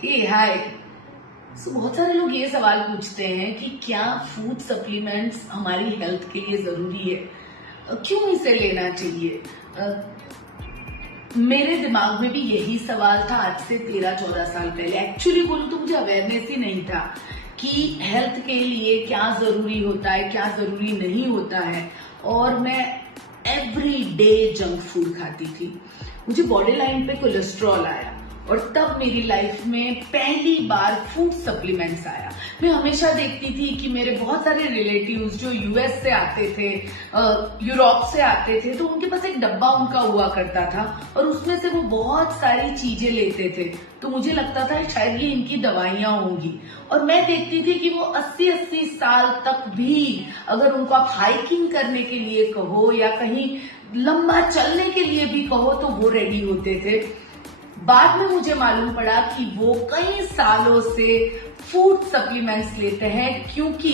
हाय। बहुत सारे लोग ये सवाल पूछते हैं कि क्या फूड सप्लीमेंट्स हमारी हेल्थ के लिए जरूरी है, क्यों इसे लेना चाहिए। मेरे दिमाग में भी यही सवाल था आज से 13-14 साल पहले। एक्चुअली बोलूं तो मुझे अवेयरनेस ही नहीं था कि हेल्थ के लिए क्या जरूरी होता है, क्या जरूरी नहीं होता है। और मैं एवरी डे जंक फूड खाती थी। मुझे बॉडी लाइन पे कोलेस्ट्रॉल आया और तब मेरी लाइफ में पहली बार फूड सप्लीमेंट्स आया। मैं हमेशा देखती थी कि मेरे बहुत सारे रिलेटिव्स जो यूएस से आते थे, यूरोप से आते थे, तो उनके पास एक डब्बा उनका हुआ करता था और उसमें से वो बहुत सारी चीजें लेते थे। तो मुझे लगता था शायद ये इनकी दवाइयां होंगी। और मैं देखती थी कि वो 80-80 साल तक भी, अगर उनको आप हाइकिंग करने के लिए कहो या कहीं लंबा चलने के लिए भी कहो, तो वो रेडी होते थे। बाद में मुझे मालूम पड़ा कि वो कई सालों से फूड सप्लीमेंट्स लेते हैं, क्योंकि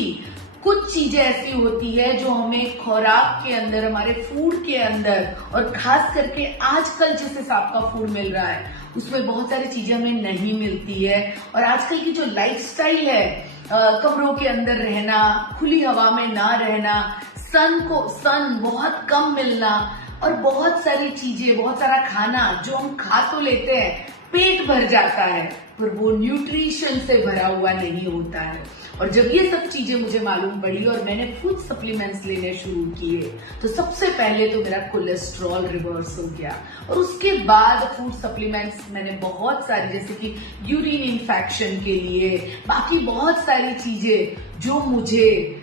कुछ चीजें ऐसी होती है जो हमें खुराक के अंदर, हमारे फूड के अंदर, और खास करके आजकल जिस हिसाब का फूड मिल रहा है उसमें बहुत सारी चीजें हमें नहीं मिलती है। और आजकल की जो लाइफस्टाइल है, कमरों के अंदर रहना, खुली हवा में ना रहना, सन बहुत कम मिलना, और बहुत सारी चीजें, बहुत सारा खाना जो हम खा तो लेते हैं, पेट भर जाता है, पर वो न्यूट्रिशन से भरा हुआ नहीं होता है। और जब ये सब चीजें मुझे मालूम पड़ी और मैंने फूड सप्लीमेंट्स लेने शुरू किए, तो सबसे पहले तो मेरा कोलेस्ट्रॉल रिवर्स हो गया। और उसके बाद फूड सप्लीमेंट्स मैंने बहुत सारी, जैसे कि यूरिन इन्फेक्शन के लिए, बाकी बहुत सारी चीजें जो मुझे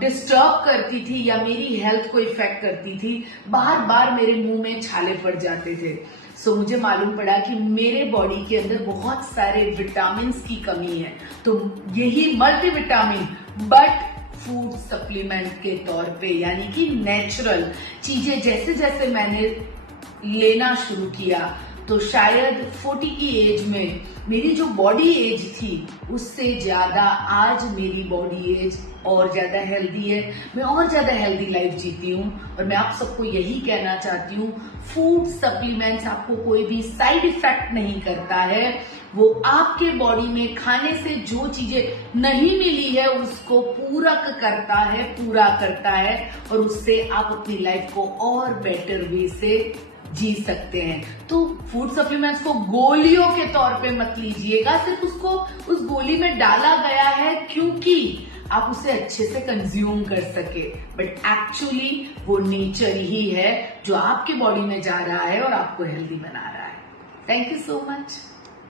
डिस्टर्ब करती थी या मेरी हेल्थ को इफेक्ट करती थी, बार बार मेरे मुंह में छाले पड़ जाते थे। सो मुझे मालूम पड़ा कि मेरे बॉडी के अंदर बहुत सारे विटामिन की कमी है। तो यही मल्टीविटामिन बट फूड सप्लीमेंट के तौर पे, यानी कि नेचुरल चीजें जैसे जैसे मैंने लेना शुरू किया, तो शायद 40 की एज में मेरी जो बॉडी एज थी उससे ज्यादा आज मेरी बॉडी एज और ज्यादा हेल्दी है। मैं और ज्यादा हेल्दी लाइफ जीती हूँ। और मैं आप सबको यही कहना चाहती हूँ, फूड सप्लीमेंट्स आपको कोई भी साइड इफेक्ट नहीं करता है। वो आपके बॉडी में खाने से जो चीजें नहीं मिली है उसको पूरक पूरा करता है, और उससे आप अपनी लाइफ को और बेटर वे से जी सकते हैं। तो फूड सप्लीमेंट्स को गोलियों के तौर पे मत लीजिएगा, सिर्फ उसको उस गोली में डाला गया है क्योंकि आप उसे अच्छे से कंज्यूम कर सके, बट एक्चुअली वो नेचर ही है जो आपके बॉडी में जा रहा है और आपको हेल्दी बना रहा है। Thank you so much.